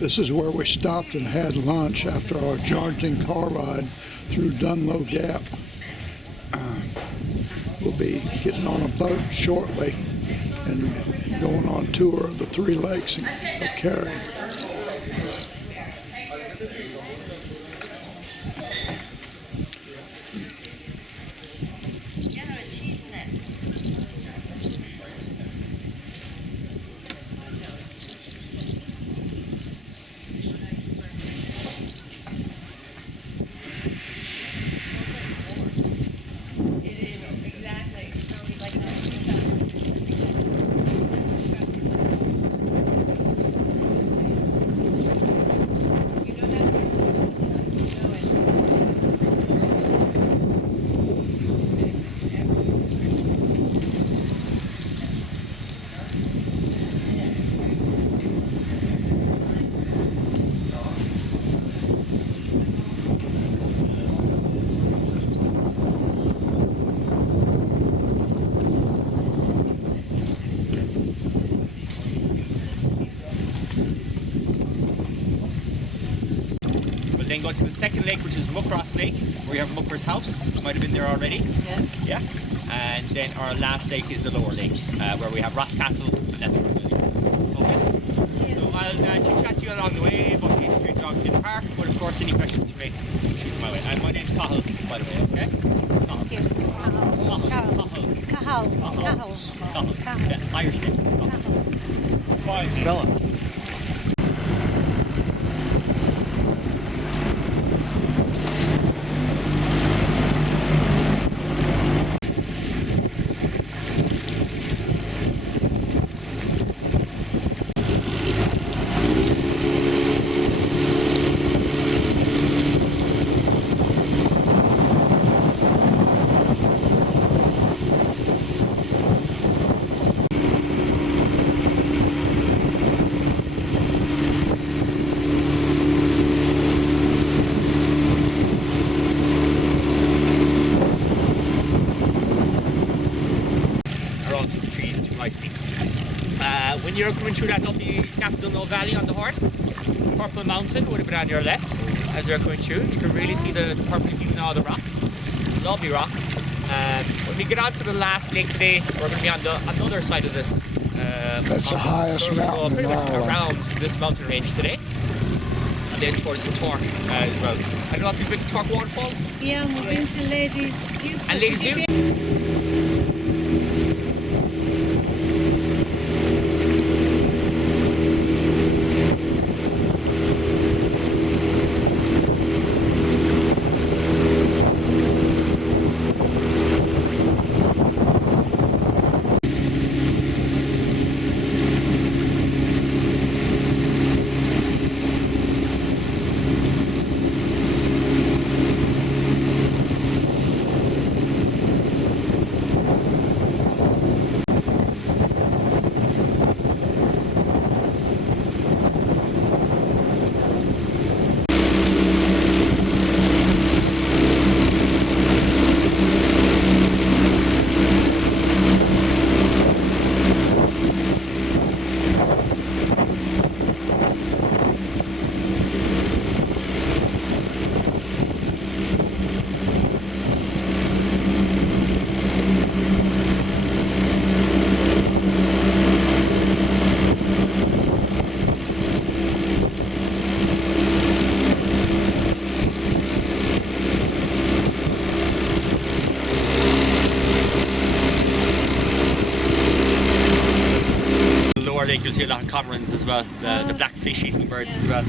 This is where we stopped and had lunch after our jaunting car ride through Dunlow Gap. We'll be getting on a boat shortly and going on tour of the 3 lakes of Kerry. Then go to the second lake, which is Muckross Lake, where you have Mucker's house. You might have been there already. Yeah. And then our last lake is the lower lake, where we have Rosscastle, and that's where we're going. Okay. So I'll chit-chat to you along the way about the history of Killarney Park, but of course any questions you may shoot my way. And my name's Cahill, by the way, okay? Thank you. Cahill. Yeah, Irish name. Fine, spell it. When you're coming through that lovely Dunlow Valley on the horse, Purple Mountain would have been on your left as you're coming through. You can really see the purple hue now of the rock. Lovely rock. When we get on to the last lake today, we're going to be on the another side of this. That's the highest mountain in Ireland. Around this mountain range today. And then towards the Torc as well. I don't know if you've been to Torc Waterfall? Yeah, we've been to Ladies' View. And Ladies' View? Lake, you'll see a lot of cormorants as well, the black fish-eating birds as well.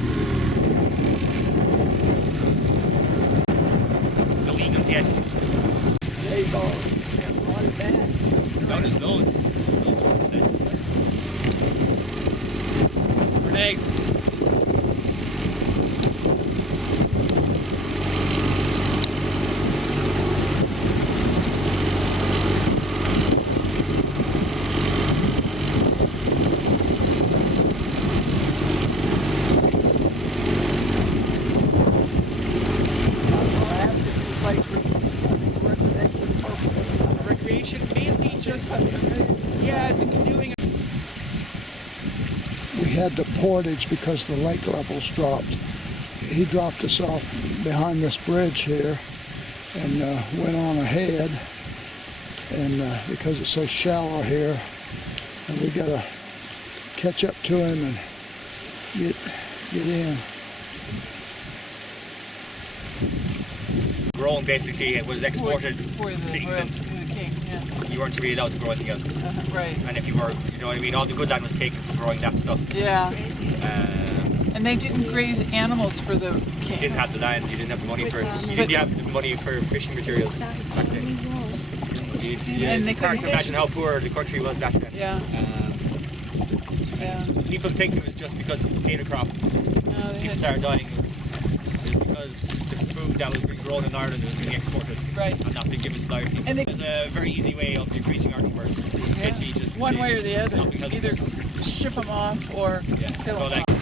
No eagles yet. No, there's loads. For eggs. had to portage because the lake levels dropped. He dropped us off behind this bridge here and went on ahead, and because it's so shallow here, and we got to catch up to him and get in. Grown basically, it was exported for the to England. the king, yeah. You weren't really allowed to grow anything else. Right. And if you were, you know what I mean, all the good land was taken from growing that stuff. Yeah. Um, And they didn't graze animals for the you king. didn't have the land, you didn't have the money for you didn't have the money for fishing materials back then. And they It's hard couldn't to fish. imagine how poor the country was back then. Yeah. Yeah. People think it was just because of the potato crop. No, they People had, started dying. It was because the food that was being grown in Ireland was being exported right. and not being given to the Irish people. And they- It was a very easy way of decreasing our numbers. Yeah. Basically just One way or the other. stopping health Either disease. ship them off or Yeah. kill So them like, off.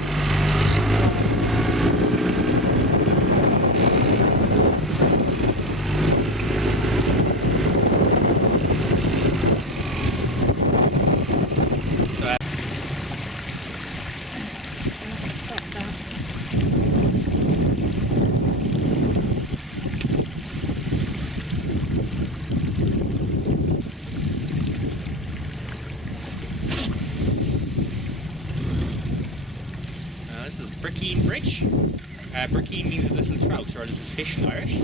so, this is Brickeen Bridge. Brickeen means a little trout or a little fish in Irish.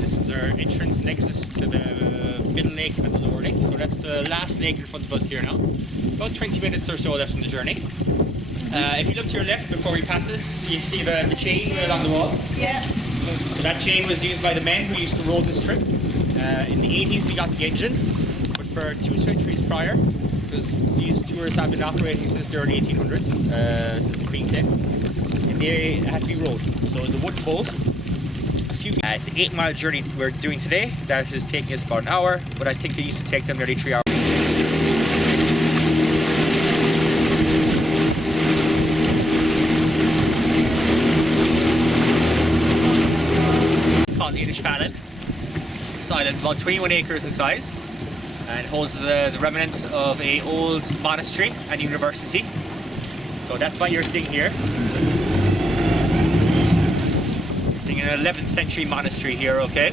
This is our entrance and exit to the middle lake and the lower lake. So that's the last lake in front of us here now. About 20 minutes or so left on the journey. If you look to your left before we pass this, you see the chain right along the wall. Yes. So that chain was used by the men who used to row this trip. In the 80s we got the engines, but for 2 centuries prior, because these tours have been operating since the early 1800s, since the Queen came, and they had to be rowed. So it was a wooden boat. It's an 8-mile journey we're doing today. That is taking us about an hour, but I think it used to take them nearly 3 hours. It's called the Inish Fallon. It's silent, about 21 acres in size, and holds the remnants of a old monastery and university. So that's what you're seeing here. You're seeing an 11th century monastery here, okay?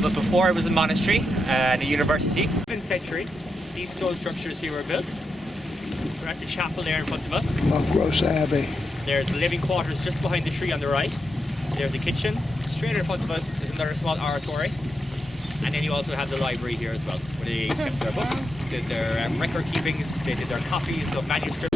But before it was a monastery and a university. 11th century, these stone structures here were built. We're at the chapel there in front of us. Muckross Abbey. There's the living quarters just behind the tree on the right. There's a kitchen. Straight in front of us is another small oratory. And then you also have the library here as well, where they kept their books, did their record keepings, they did their copies of manuscripts.